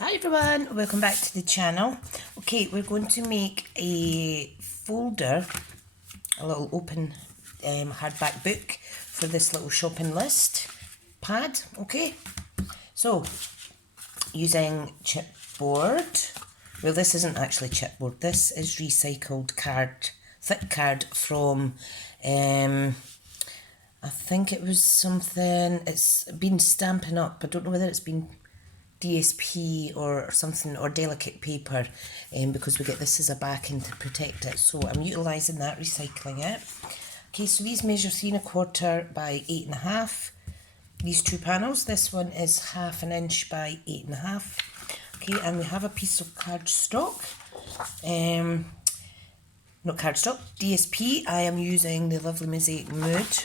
Hi everyone, welcome back to the channel. Okay, we're going to make a folder, a little open hardback book for this little shopping list pad. Okay, so using chipboard, well this isn't actually chipboard, this is recycled card, thick card from I think it was something, it's been Stampin' Up, I don't know whether it's been DSP or something, or delicate paper, because we get this as a backing to protect it, so I'm utilising that, recycling it. Okay, so these measure 3 1/4 by 8 1/2, these two panels. This one is 1/2 inch by 8 1/2. Okay, and we have a piece of cardstock, not cardstock, DSP. I am using the lovely Mosaic Mood.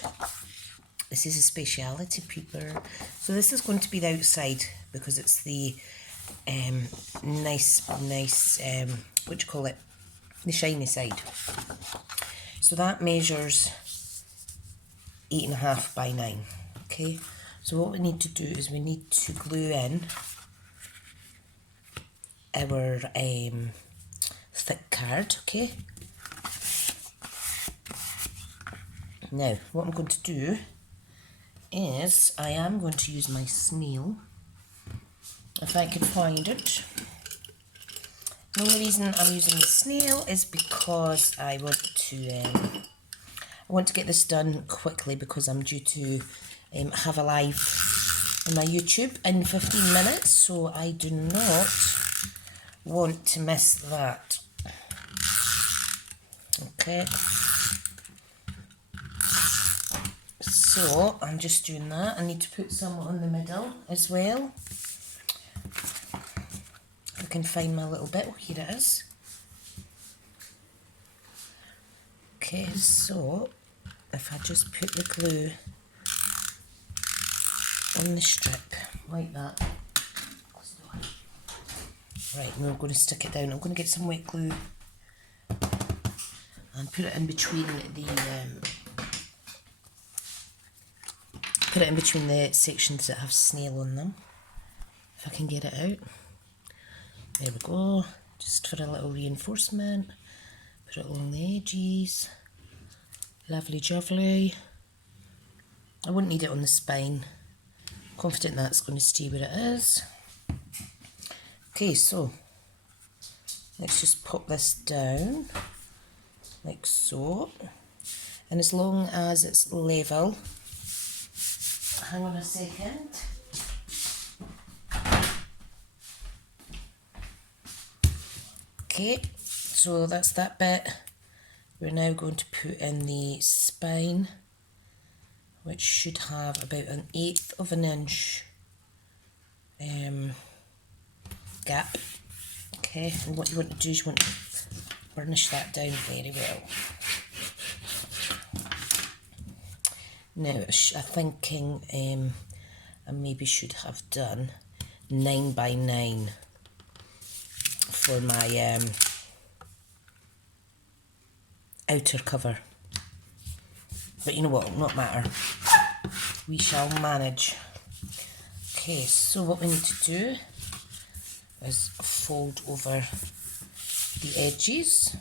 This is a speciality paper, so this is going to be the outside because it's the nice, what do you call it, the shiny side. So that measures 8 1/2 by 9. Okay, so what we need to do is we need to glue in our thick card. Okay, now what I'm going to do is I am going to use my snail, if I can find it. The only reason I'm using the snail is because I want to get this done quickly, because I'm due to have a live on my YouTube in 15 minutes, so I do not want to miss that. Okay, so I'm just doing that. I need to put some on the middle as well. If I can find my little bit, here it is. Okay, so if I just put the glue on the strip like that. Right, and we're going to stick it down. I'm going to get some wet glue and put it in between the sections that have snail on them, if I can get it out. There we go, just for a little reinforcement. Put it along the edges. Lovely jubbly. I wouldn't need it on the spine. Confident that's going to stay where it is. Okay, so let's just pop this down like so, and as long as it's level, hang on a second. Okay, so that's that bit. We're now going to put in the spine, which should have about 1/8 of an inch gap. Okay, and what you want to do is you want to burnish that down very well. Now, I'm thinking I maybe should have done 9 by 9 for my outer cover. But you know what, it'll not matter. We shall manage. Okay, so what we need to do is fold over the edges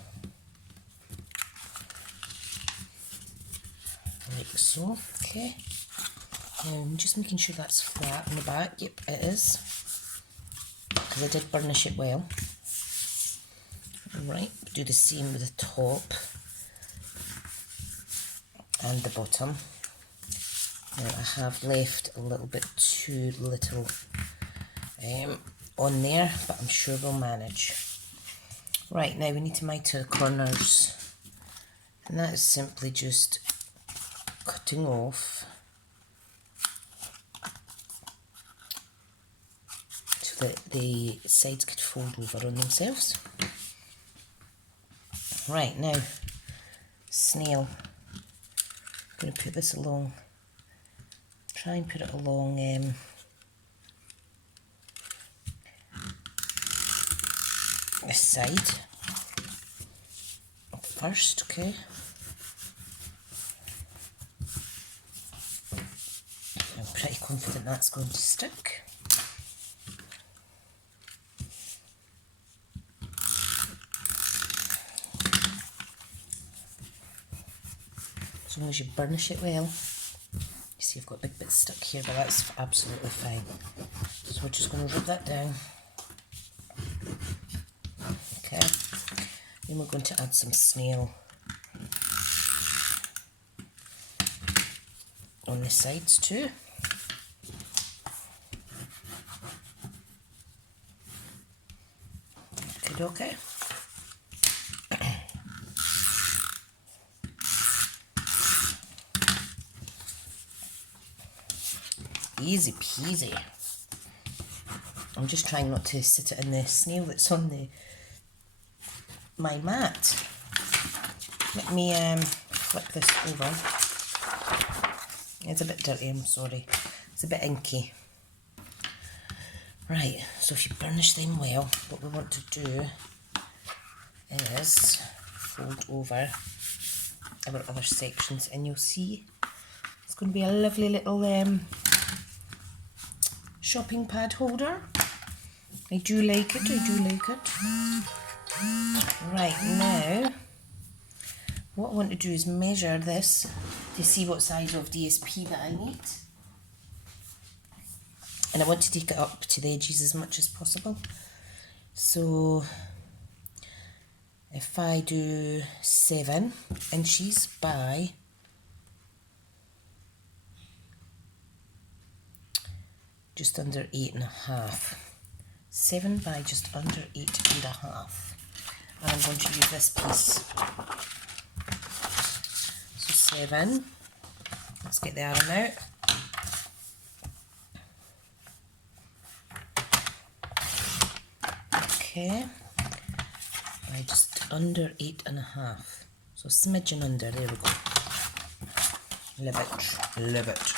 like so. Okay, just making sure that's flat on the back. Yep, it is, because I did burnish it well. Alright, do the same with the top and the bottom. Now I have left a little bit too little on there, but I'm sure we'll manage. Right, now we need to mitre the corners, and that is simply just cutting off so that the sides could fold over on themselves. Right, now snail, I'm going to put this along, try and put it along this side first. Okay, I'm pretty confident that's going to stick. as long as you burnish it well. You see I've got big bits stuck here, but that's absolutely fine. So we're just going to rub that down. Okay, then we're going to add some snail on the sides too. Okay. Easy peasy. I'm just trying not to sit it in the snail that's on my mat. Let me flip this over. It's a bit dirty, I'm sorry. It's a bit inky. Right, so if you burnish them well, what we want to do is fold over our other sections, and you'll see it's going to be a lovely little shopping pad holder. I do like it, I do like it. Right, now what I want to do is measure this to see what size of DSP that I need. And I want to take it up to the edges as much as possible. So if I do 7 inches by just under 8.5. 7 by just under 8.5. And I'm going to use this piece. So 7. Let's get the arm out. Okay, by just under 8.5, so smidgen under, there we go, love it,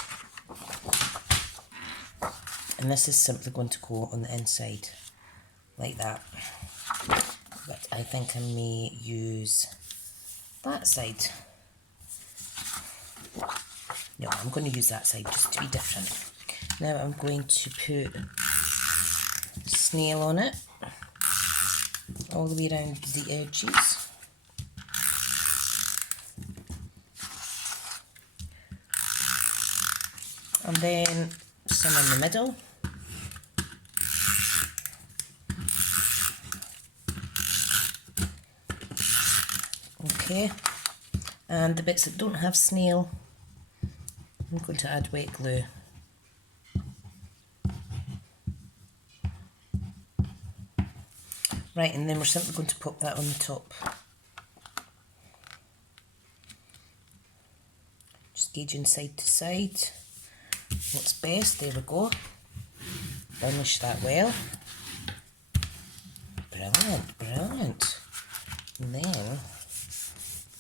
and this is simply going to go on the inside, like that, but I think I may use that side. No, I'm going to use that side just to be different. Now I'm going to put snail on it, all the way around the edges. And then some in the middle. Okay, and the bits that don't have snail, I'm going to add wet glue. Right, and then we're simply going to pop that on the top. Just gauging side to side. What's best, there we go. Burnish that well. Brilliant, brilliant. And then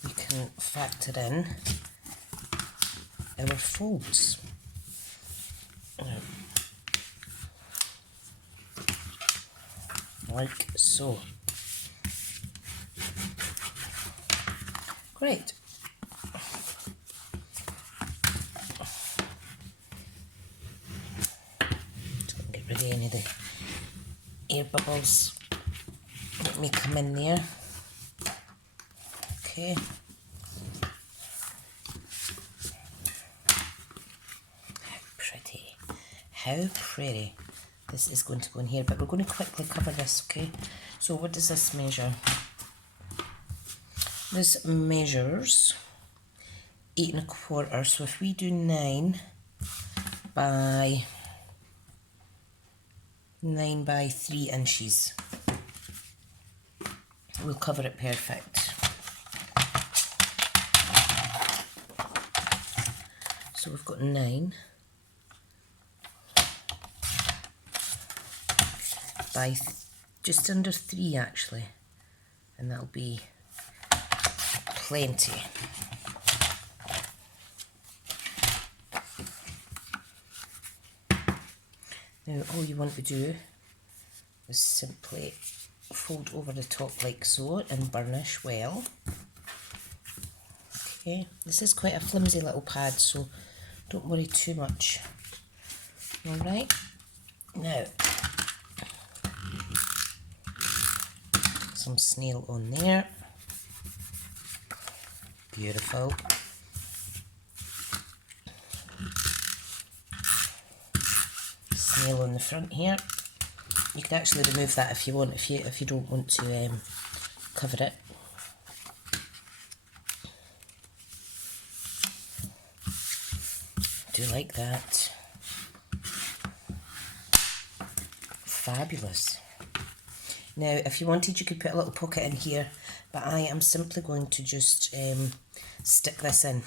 we can factor in our folds. Like so. Great. Just get rid of any of the air bubbles that may come in there. Okay. How pretty. How pretty. This is going to go in here, but we're going to quickly cover this, okay? So what does this measure? This measures 8.25, so if we do 9 by 3 inches, we'll cover it perfect. So we've got 9 by just under 3 actually, and that'll be plenty. Now all you want to do is simply fold over the top like so and burnish well. Okay, this is quite a flimsy little pad, so don't worry too much. Alright, now some snail on there. Beautiful. snail on the front here. You can actually remove that if you want, if you don't want to cover it. I do like that. Fabulous. Now, if you wanted, you could put a little pocket in here, but I am simply going to just stick this in.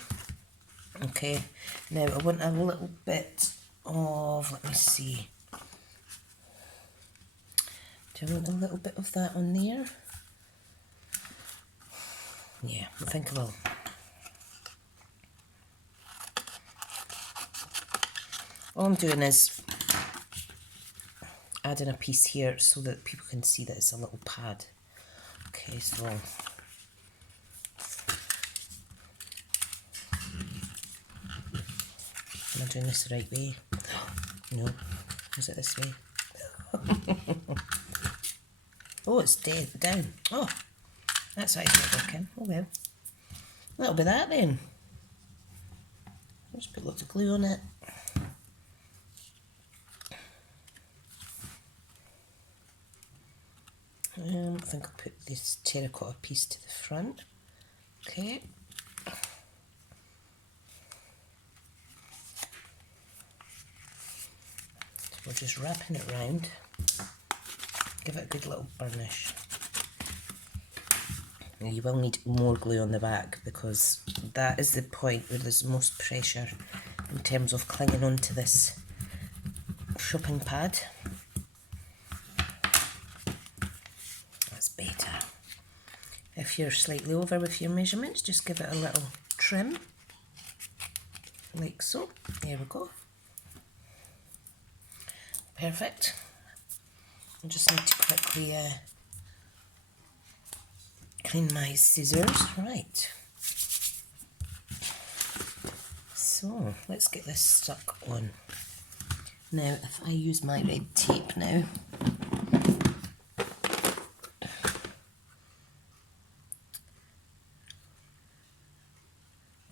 Okay, now I want a little bit of, let me see, do I want a little bit of that on there? Yeah, I think I will. All I'm doing is adding a piece here so that people can see that it's a little pad. Okay, so am I doing this the right way? No, is it this way? Oh, it's dead down. Oh, that's why it's not working. Oh well. That'll be that then. Just put lots of glue on it. I think I'll put this terracotta piece to the front. Okay. So we're just wrapping it round. Give it a good little burnish. Now you will need more glue on the back because that is the point where there's most pressure in terms of clinging onto this shopping pad. That's better. If you're slightly over with your measurements, just give it a little trim, like so. There we go. Perfect. I just need to quickly clean my scissors. Right. So, let's get this stuck on. Now, if I use my red tape now,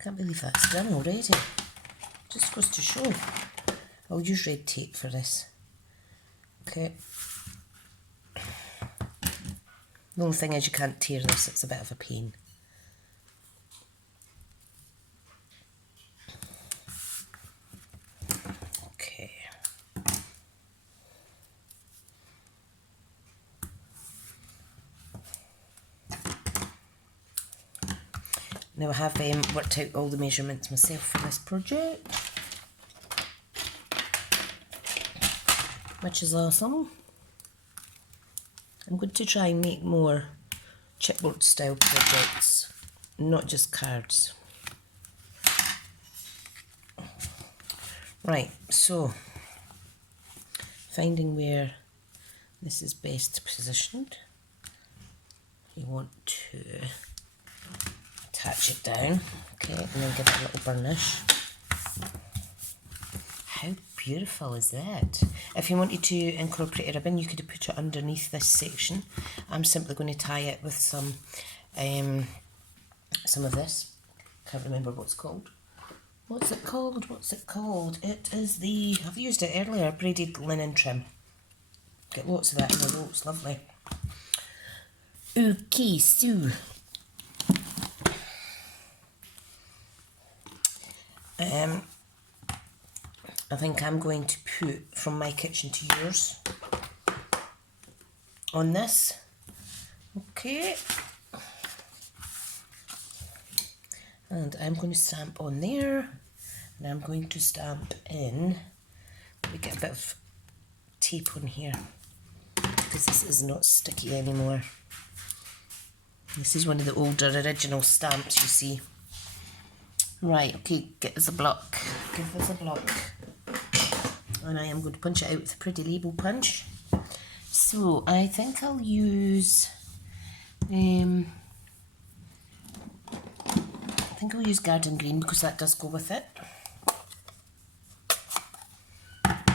can't believe that's done already. Just goes to show. I'll use red tape for this. Okay. The only thing is you can't tear this, it's a bit of a pain. Okay. Now I have worked out all the measurements myself for this project, which is awesome. I'm going to try and make more chipboard style projects, not just cards. Right, so finding where this is best positioned, you want to attach it down, okay, and then give it a little burnish. How beautiful is that? If you wanted to incorporate a ribbon, you could put it underneath this section. I'm simply going to tie it with some of this. Can't remember what it's called. What's it called? What's it called? It is the, I've used it earlier, braided linen trim. Get lots of that in a row, it's lovely. Okay, so I think I'm going to put From My Kitchen to Yours on this. Okay. And I'm going to stamp on there. And I'm going to stamp in. Let me get a bit of tape on here, because this is not sticky anymore. This is one of the older original stamps, you see. Right, okay, get us a block. Give us a block. And I am going to punch it out with a pretty label punch. So I think I'll use garden green because that does go with it.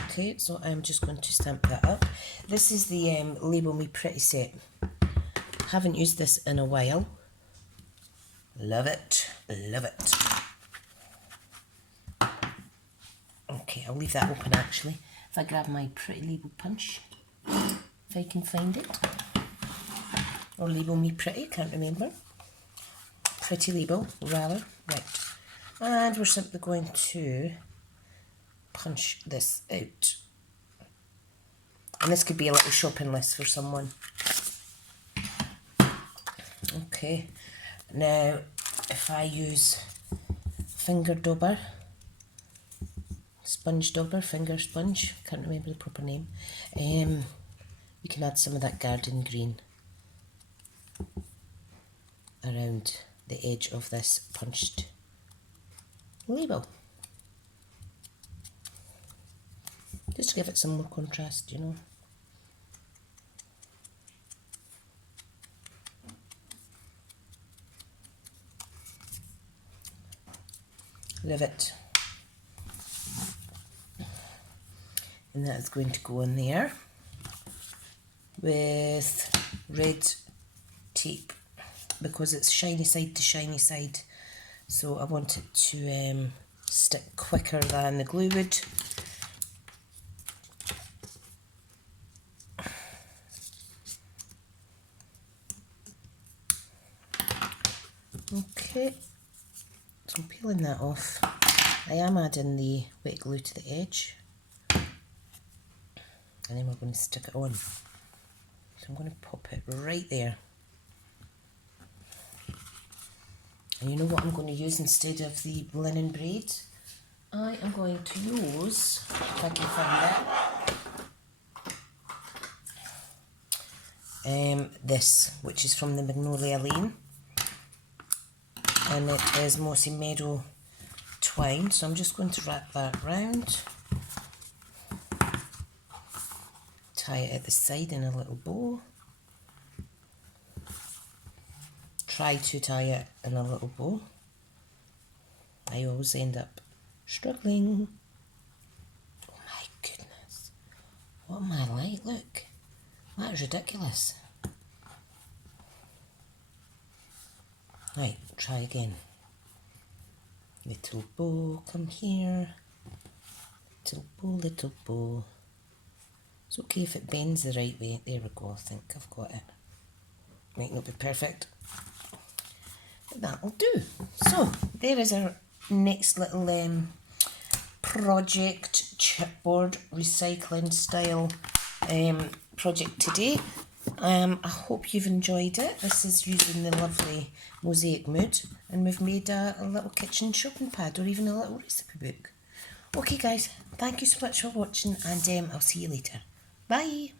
Okay, so I'm just going to stamp that up. This is the Label Me Pretty set. Haven't used this in a while. Love it, love it. Okay, I'll leave that open actually. If I grab my pretty label punch, if I can find it, or label me pretty, can't remember. Pretty label, rather, right. And we're simply going to punch this out. And this could be a little shopping list for someone. Okay, now if I use finger dauber, sponge dauber, finger sponge, can't remember the proper name, we can add some of that garden green around the edge of this punched label. Just to give it some more contrast, you know. Rivet. And that is going to go in there with red tape because it's shiny side to shiny side, so I want it to stick quicker than the glue would. Okay, so I'm peeling that off. I am adding the wet glue to the edge, and then we're going to stick it on. So I'm going to pop it right there. And you know what I'm going to use instead of the linen braid? I am going to use, if I can find it, this, which is from the Magnolia Lane. And it is Mossy Meadow twine, so I'm just going to wrap that round, tie it at the side in a little bow, try to tie it in a little bow. I always end up struggling. Oh my goodness, what am I like? Look, that is ridiculous. Right, try again. Little bow, come here. Little bow. It's okay if it bends the right way. There we go, I think I've got it. Might not be perfect, but that'll do. So, there is our next little project, chipboard recycling style project today. I hope you've enjoyed it. This is using the lovely mosaic mood, and we've made a little kitchen shopping pad, or even a little recipe book. Okay guys, thank you so much for watching, and I'll see you later. Bye!